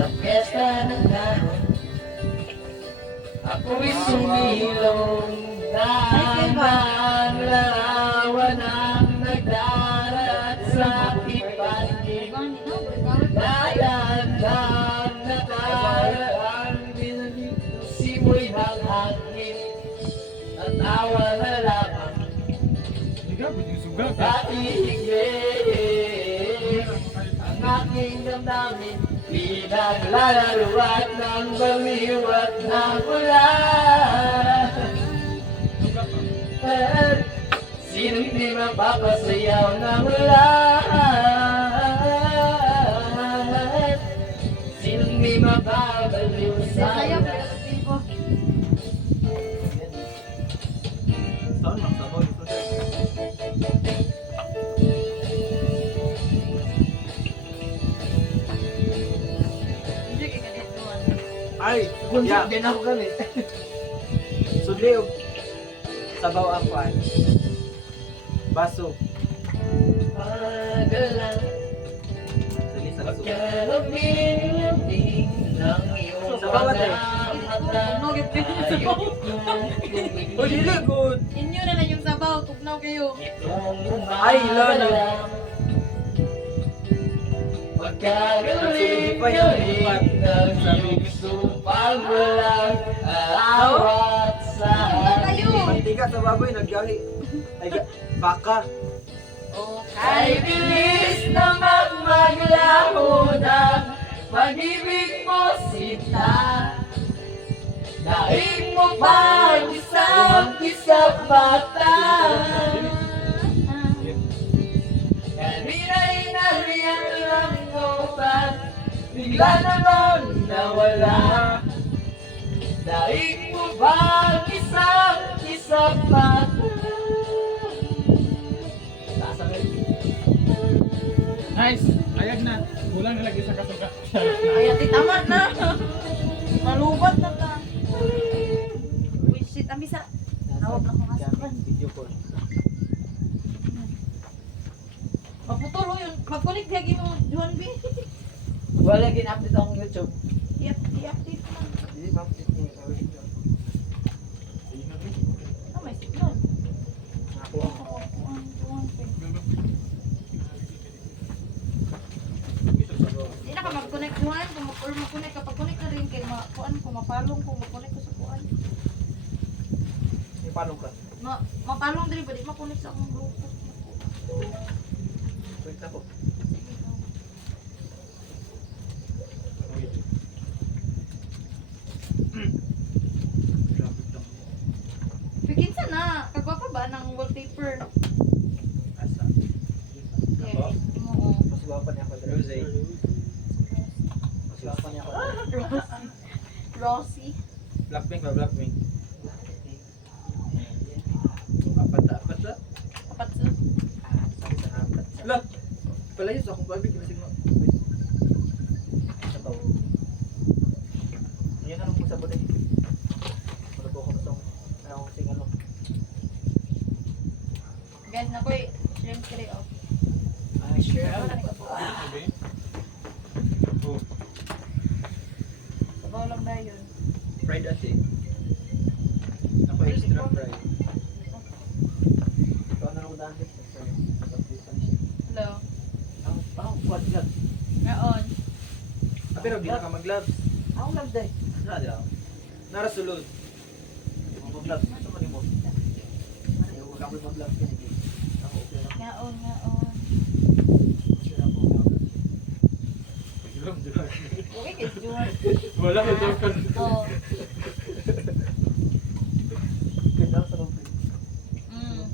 sa piyesta ng dahon. Ako'y sumilong na larawan ang nagdarat sa ipanig. Dalandang nakaraan, simoy ng hangin at tawa na lamang. Kaihigit ang aking damdamin, pinaglalaruan ng baliw at ng ulan. Sinong di mapapasayaw ng ulan? Sinong di mapabaliw sa ulan? Ay, Bunso din ako ganit. sudli og sabaw ang kuan. Baso. Pagalang Dali sa baso. pagkalabing-labing ng iyong Sabaw ate. Tugnaw yung sabaw. Oh, dili good. Inyo na lang yung sabaw. Tugnaw kayo. Ay, lalo. Pagkagaling-galing ng iyong supang walang awat sa Kayo. Mantika sa baboy naggahi. Ay, baka. Ay bilis naman maglaho ng pag-ibig mo, sinta. Daig mo pa isang bata. Kanina'y nariyan lang ko ba, bigla naman nawala. Daig mo ba isang bata? Nice! Ayag na. Kulang na lagi sa kasuka. Ay, ati, tama na. Malubat na ta. Uy, shit. Amisa. Nawag na kong asakan. Video call. Maputulo yun. Mag-connect lagi mo, Juan B. Wala gin-update akong YouTube. I-update mo. Dili ba Ah, may signal. ako Juan B. Hindi na ka mag-connect, Juan. Or mag-connect. Kapag connect na rin kay kuan, kung mapalong, kung mag-connect ko sa kuan. May paano ka? Mapalong din ba? Di ma-connect sa akong grupo. Wait ako. Pikinsa na. Kagwapa ba ng wallpaper? Asa. Yeah. Oo. Mas guwapo niya ako. Rose. Mas guwapo niya ako. Rosy. Blackpink ba? Blackpink. Apat na. Kapat sa. Sabi sa apat. Lah! Palayos akong babig. Kasi mo. Sabaw. Yan anong kung sabon eh. Wala po ako na akong sing ano. Guys, nakoy. Shrimp curry off. Ay, sure. Okay. Oh. Sabaw lang na yun. Fried ate. Ako extra fried. Ito ano lang dahil. Hello. Ang quad gloves. Ngaon. Ah, pero di na ka mag-gloves. Ako lang day. Nara Narasulod. Mga gloves. Ano man mo? Ayaw ko kami mag-gloves. Ako okay lang. Ngaon. Okay lang po. Okay, kay Juan. Wala ko token. Oo. Ganda sa lobby. Mm.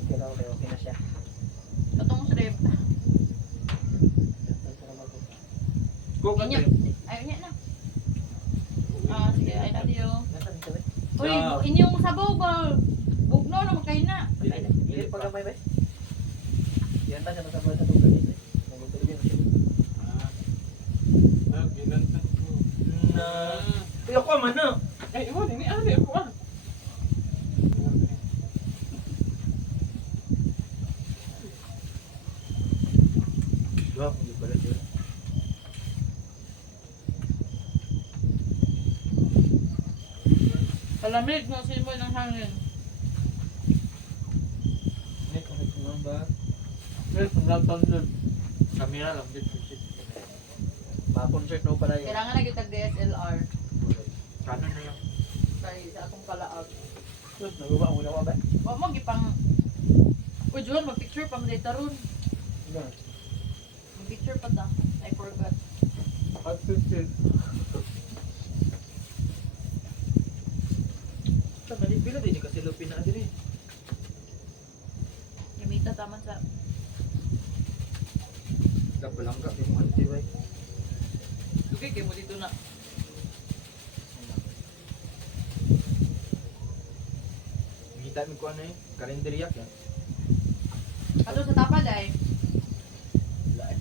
Okay na siya. Patong shrimp. Cook Inyo. ate. Ayaw niya na. Ah, sige. I love you. Nasaan ito ba? Uy, Yeah. inyong sabaw ba? Bugno na magkain na. Hindi pa gamay ba? Yan ta sa sabay sa tubig dito. Nagutulog yan siya. Ginantan ko. Na. Ay ako man na. Ay, iwan, ini ali ako ah. Diba, kung di pala sila. Palamig mo simoy ng hangin. Hindi, kung nagsunod ba? Hindi, kung nagsunod. Kamera lang, dito. Ma-concert na pala yun. Kailangan na kita DSLR. Kanan na lang. Kaya sa akong kalaag. Sus, nagawa mo na ba? Huwag mo gipang... Uy, Juan, mag-picture pa mo dito ron. Mag-picture pa ta. I forgot. Sa Manipila din kasi lupin na din eh. Yamita taman sa... Kapalangga, yung antibay. Lugay kayo mo dito na. Kita mo ko ano eh, karinderiyak yan. Ato sa tapad ay. Wala eh.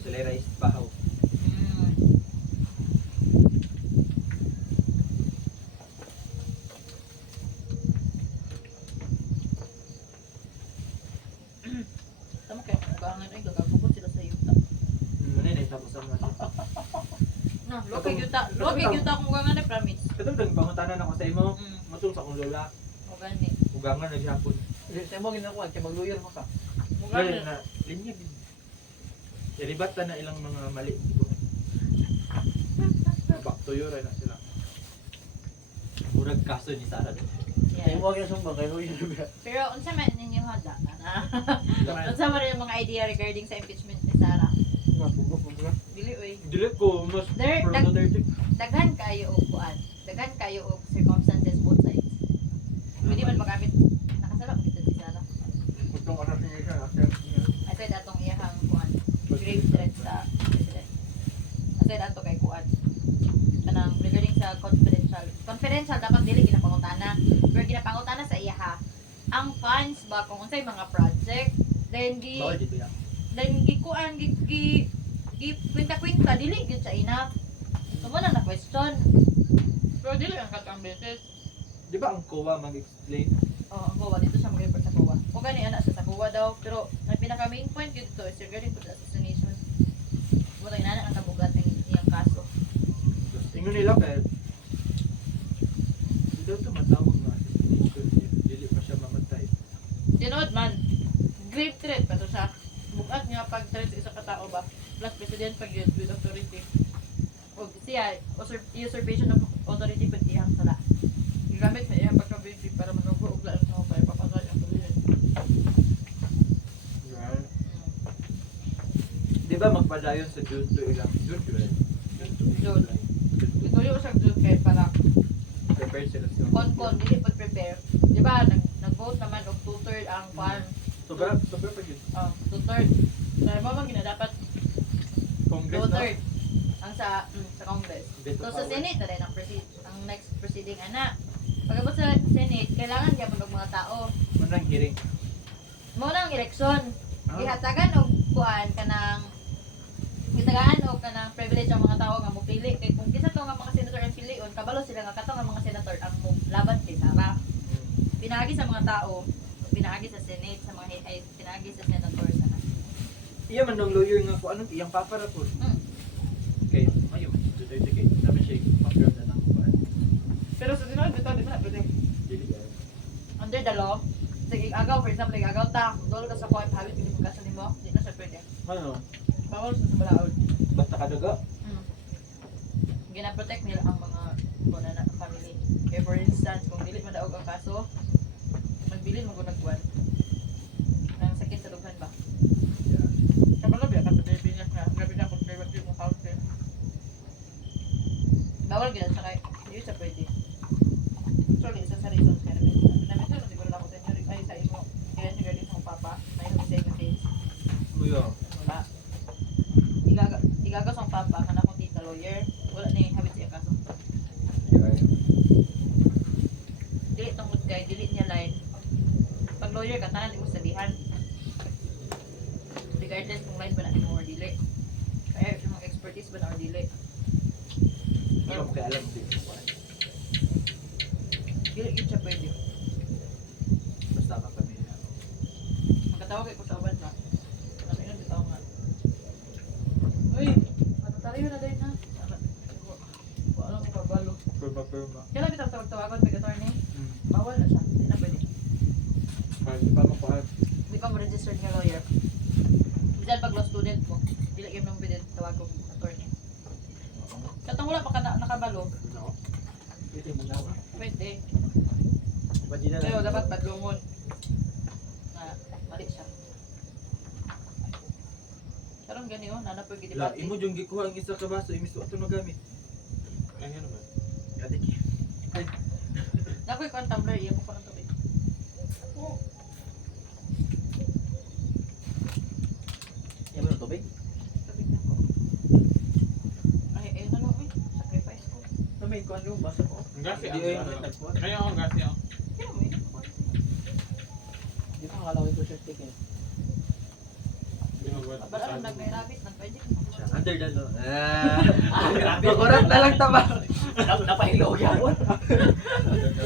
Sila rice bahaw. Tama kayo, magahangan ay gagabukot sila sa yuta. Manay na tapos ang ano. Na, lokay yuta. Lokay yuta kung magahangan ay promise. Katong nang pangutanan ako sa imo, Mm. matulog sa akong lola. O gani. Ugangan naghapon. Sa mo ginakuha, kaya mag-lawyer mo ka. O Gani gani. na linya gid. Iribata na ilang mga mali. Back to you na sila. Murag kaso ni Sarah din. Kaya Yeah. mo ginasumbang, kaya lawyer ka. Pero unsa man ninyo hada na? Unsa man yung mga idea regarding sa impeachment ni Sarah? Dili oy. Dili ko mas There, from the 30. Daghan kayo og kuan. Daghan kayo og circumstances both sides. Pwede man magamit nakasala mo dito si Sarah. Itong oras niya siya after. Aside atong iyahang kuan. Grave threat sa president. Aside ato kay kuan. Kanang regarding sa confidential dapat dili ginapangutana. Pero ginapangutana sa iyaha. Ang funds ba kung unsay mga project then Bawal dito yan. gikuan kwenta-kwenta dili gyud sa ina. Sumo na question. Pero dili ang katang beses. Di ba ang COA mag-explain? Oh, ang COA dito siya mag-report sa COA. O gani ana sa COA daw, pero ang pinaka main point gyud dito is regarding to the assassination. Mo tayo na ang kabugat ng iyang kaso. Ingon nila kaya dito ito matawag na assassination. Dili pa siya mamatay. Tinood man, grave threat pa to siya. Bukat nga pag threat sa isa ka tao ba, plus president pag yun with authority. O siya, usurpation of authority pag iyang sala. Gamit na iyang pagka-baby para manugo og lain sa kay papasay ang president. Di ba magpadayon sa June to ilang June, July? June. Ito yung sa June kay para Prepared sila sa kon dili pag prepare. Di ba nag-vote naman og 2/3 ang kwan. Sobra pa yun. 2/3. Dahil mo man dapat Congress na. 2/3 ang sa Congress. Veto So sa power. Senate na rin ang next proceeding ana. Pagabot sa Senate, kailangan gyapon og mga tao. Manang hearing. Mo nang eleksyon. Ah. Ihatagan og kuan kanang gitagaan og kanang privilege ang mga tao nga mopili kay kung kisa to nga mga senator ang pilion kabalo sila nga kato nga mga senator ang laban kay Sara. Pinaagi sa mga tao, pinaagi sa Senate sa mga ay pinaagi sa senators ana. Iya man ng lawyer nga kung anong iyang papara po. Okay, ayun. Tutoy kay namin siya mag-grab na ng kuan. Pero sa Senate bitaw di ba pwede Dili kaya. under the law. Sige, agaw for example, agaw ta, dolo ka sa kuan habit pili mo kaso nimo, di na siya pwede. Ano? Bawal sa balaod. Basta kadaga. Gina-protect nila ang mga kuna na family. Kaya for instance, kung dili madaog ang kaso, magbilin mo kung nagkuhan. Nang sakit sa lughan ba? Yeah. Kabalo biya ka pwede binyas nga. Grabe na kung private yung house eh. Bawal gina sa kay. Hindi sa pwede. Actually, isa sa reasons kaya namin sa siguro lang ko sa inyo. Ay sa imo. Kaya nyo galing sa mong papa. Na yung say ka days. Kuya. Wala. Igagas ang papa. Kana kong tita lawyer. Wala na yung habit siya kaso. Dili tungkol kay dili niya line. Pag lawyer ka tanan di mo sabihan. Regardless kung line ba na mo or dili. Kaya yung mga expertise ba na or dili. Pero kaya alam din yung kuan. Dili gid siya pwede. Basta ka pamilya. Magkatawag kay ko sa uban na. Kami nang bitaw nga. pirma. Kailan kita tawag-tawagan pag attorney? Bawal na siya. Hindi na pwede. Hindi pa mo pa. Hindi pa mo registered nga lawyer. Bisan pag law student mo, dili kayo nang pwede tawag ko attorney. Katong wala pa ka nakabalo, No. Ito mo na. pwede. Imagine na Pero lang. dapat badlungon. Na mali siya. Karon gani oh, nana pwede La, debate. imo yung gikuha ang isa ka baso, imis ito na gamit. Ano naman? Adik. Nakoy ko ang tumbler, iya mo ko ng tubig. Yan mo ng tubig? Tubig na ko. Ay, ayun na lang eh. Sacrifice ko. Na may kuhan yung baso ko. Ang gasi Hindi ang yung nagkuhan. Ngayon ang gasi ang. Kaya mo eh. Di ba nakalawin ko siya stick eh. Bala nung nag-rabbit, nag-pwede. Under the law. Makurat na lang taba. Napahilog yan.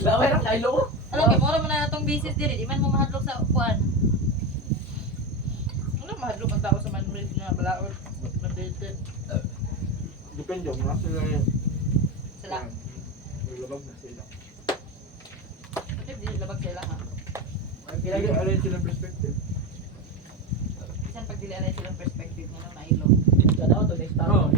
Laway na kahilog. Alam mo, mura mo na itong business diri, di man mo mahadlok sa kuan. Ano mahadlok ang tao sa manmrit na balaod? Nabilitin. Depende mo na sila yun. Sila. Nilabag na sila. Kasi di labag sila ha. Kaya alin silang perspective. Bisan pag dili alay silang perspective mo nang nailo. Kada auto next time. Oo.